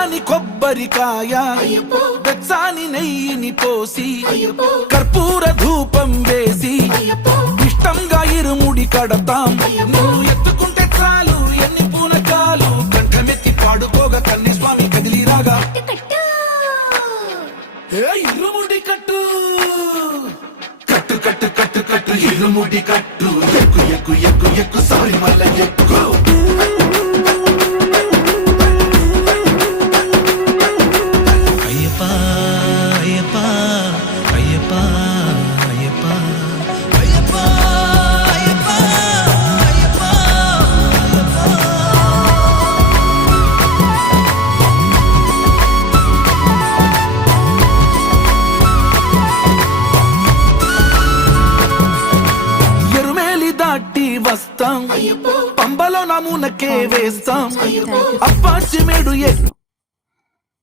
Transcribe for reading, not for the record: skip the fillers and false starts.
పచ్చాని కొబ్బరికాయ వెచ్చాని నెయ్యిని పోసి కర్పూర ధూపం వేసి ఇష్టంగా ఇరుముడి కడతాం. నువ్వు ఎత్తుకుంటే చాలు ఎన్ని పూనకాలు కంఠమెత్తి పాడుకోగా కన్యస్వామి కదిలిరాగా ఇరుముడి కట్టు కట్టు కట్టు కట్టు కట్టు ఇరుముడి కట్టు ఎక్కు ఎక్కు ఎక్కు ఎక్కు సారి మల్ల ఎక్కు. వస్తాం పంబలో నమూనకే వేస్తాం అప్పాచి మేడు